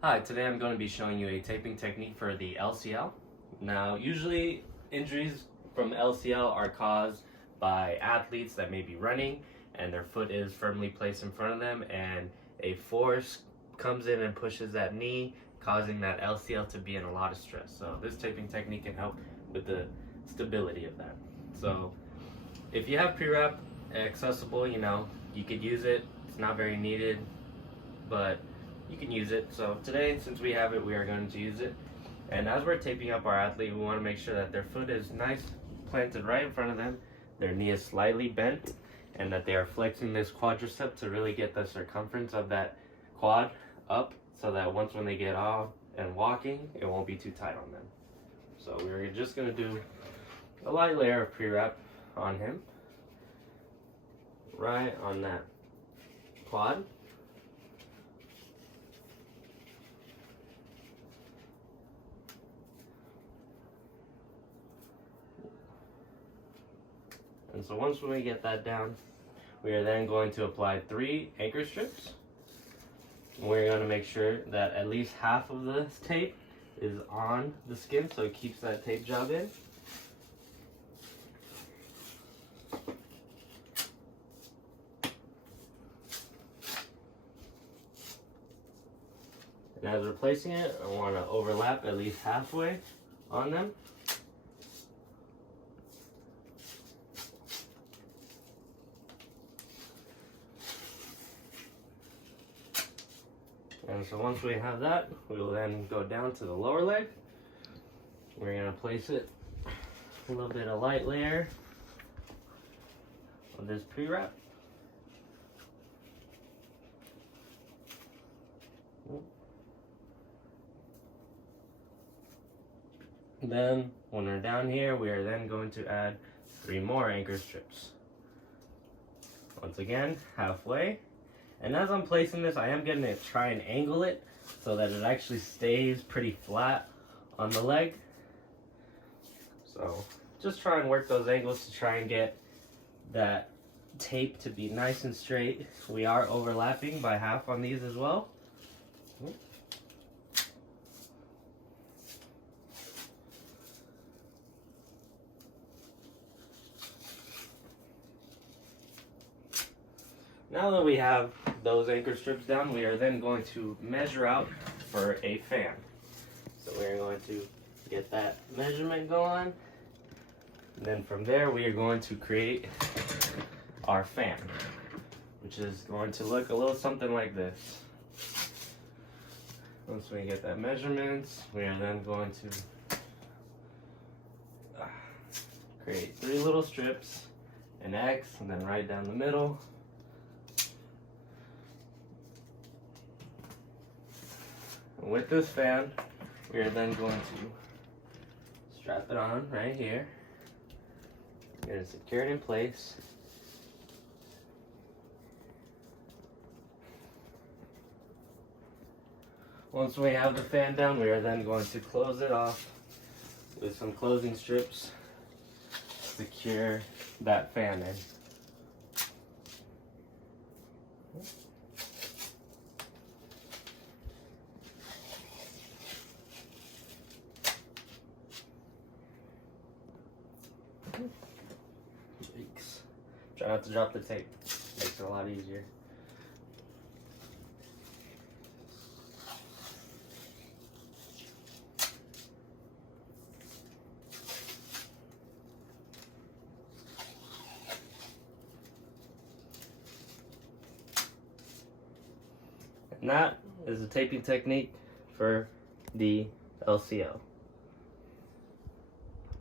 Hi, today I'm going to be showing you a taping technique for the LCL. Now, usually injuries from LCL are caused by athletes that may be running and their foot is firmly placed in front of them and a force comes in and pushes that knee, causing that LCL to be in a lot of stress. So this taping technique can help with the stability of that. So if you have pre-wrap accessible, you could use it. It's not very needed, but you can use it. So today, since we have it, we are going to use it. And as we're taping up our athlete, we want to make sure that their foot is nice, planted right in front of them, their knee is slightly bent, and that they are flexing this quadricep to really get the circumference of that quad up, so that once when they get off and walking, it won't be too tight on them. So we're just going to do a light layer of pre-wrap on him, right on that quad. And so once we get that down, we are then going to apply 3 anchor strips. We're going to make sure that at least half of the tape is on the skin so it keeps that tape job in. And as we're placing it, I want to overlap at least halfway on them. And so once we have that, we will then go down to the lower leg. We're going to place it a little bit of light layer of this pre-wrap. Then when we're down here, we are then going to add 3 more anchor strips. Once again, halfway. And as I'm placing this, I am going to try and angle it so that it actually stays pretty flat on the leg. So just try and work those angles to try and get that tape to be nice and straight. We are overlapping by half on these as well. Now that we have those anchor strips down, we are then going to measure out for a fan. So we're going to get that measurement going. And then from there, we are going to create our fan, which is going to look a little something like this. Once we get that measurements, we are then going to create 3 little strips, an X, and then right down the middle. With this fan, we are then going to strap it on right here. We're going to secure it in place. Once we have the fan down, we are then going to close it off with some closing strips to secure that fan in. Yikes. Try not to drop the tape. Makes it a lot easier. And that is the taping technique for the LCL.